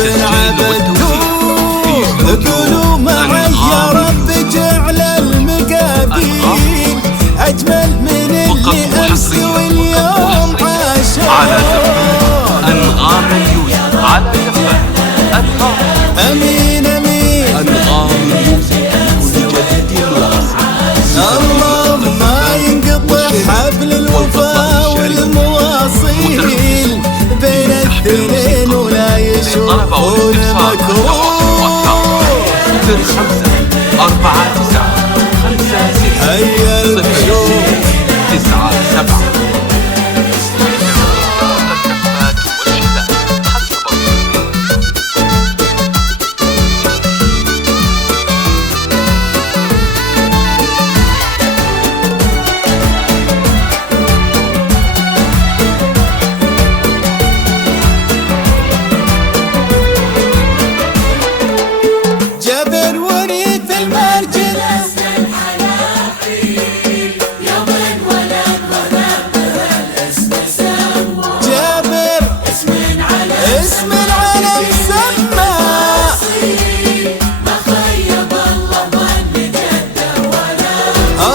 عبدتوه قولوا معي يا رب جعل المقابيل أجمل من اللي أمس واليوم عاشوا على أنغام اليوسف على أنغام أمين أمين أنغام اليوسف كل جديد وأصيل الله ما ينقطع حبل الوفاء والمواصيل بين الدينين ولا يشوفون مكروه 054956 هيا نشوف 97 جابر وريث المرجل جابر اسم العلم سمى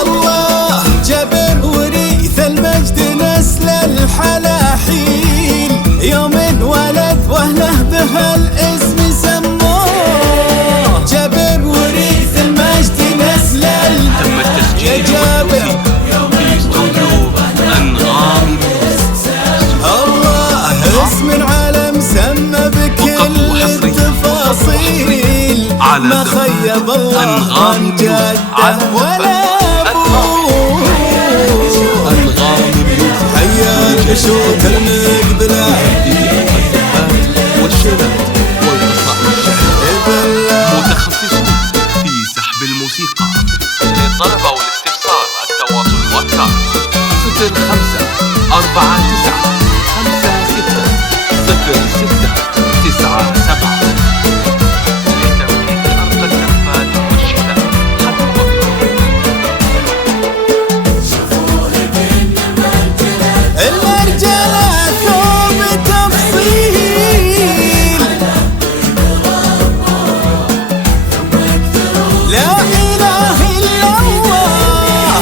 الله جابر وريث المجد نسل الحلاحيل يوم ولد واهله بهالاسم سموه جابر وريث المجد نسل يا جابر في استوديو أنغام الله اسم العالم سمى بكل التفاصيل ما خيب الله عن جده ولا ابوه أنغام اليوسف هيا نشوف المقبله والشلات والقصائد الشعرية متخصصون في سحب الموسيقى. للطلب أو الاستفسار التواصل واتساب 0549560697 لتمكين أرض النفاذ والشتاء خط المرجله ثوب تفصيل لا اله الا الله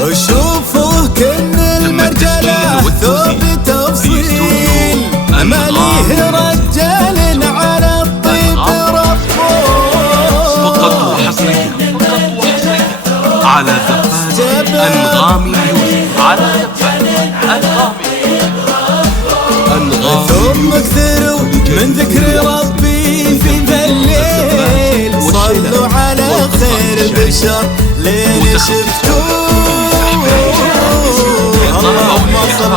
وشوفوا كن المرجله ثوب تفصيل ما ليه رجال على الطيب ربه فقط وحصريا على زفات أنغام اليوسف على زفات أنغام ثم اكثروا من ذكر ربي في ذا الليل صلوا على خير بشر لين شفتوه اللهم صل